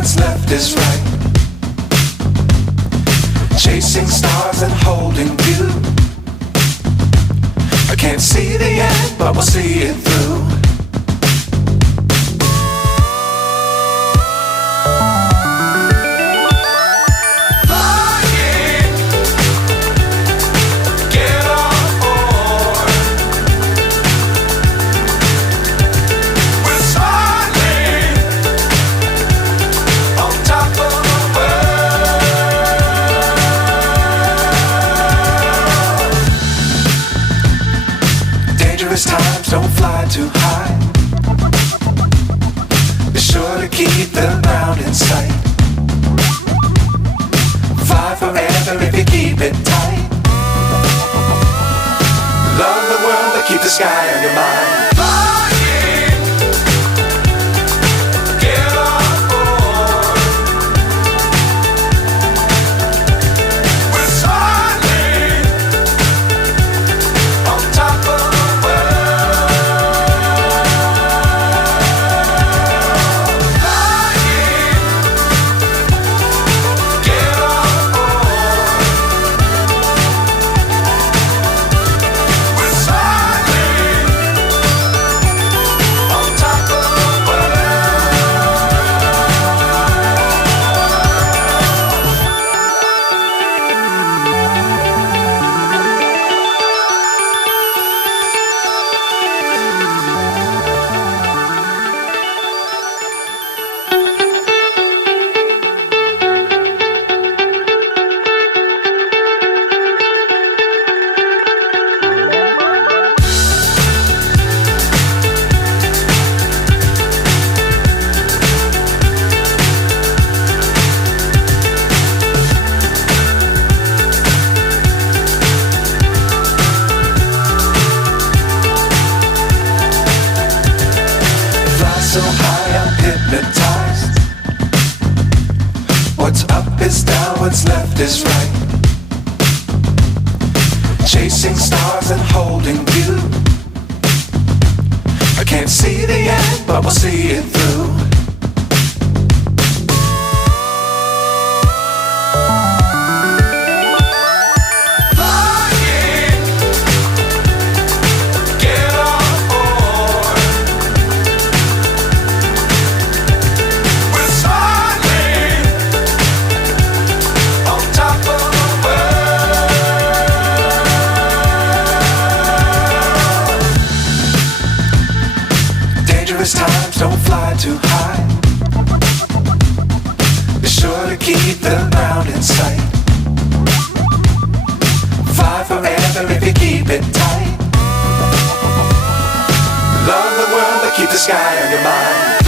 what's left is right. Chasing stars and holding you. I can't see the end, but we'll see it through. Times don't fly too high. Be sure to keep the ground in sight. Fly forever if you keep it tight. Love the world but keep the sky on your mind. So high I'm hypnotized. What's up is down, what's left is right. Chasing stars and holding you. I can't see the end, but we'll see it through. Times don't fly too high. Be sure to keep the ground in sight. Fly forever if you keep it tight. Love the world but keep the sky on your mind.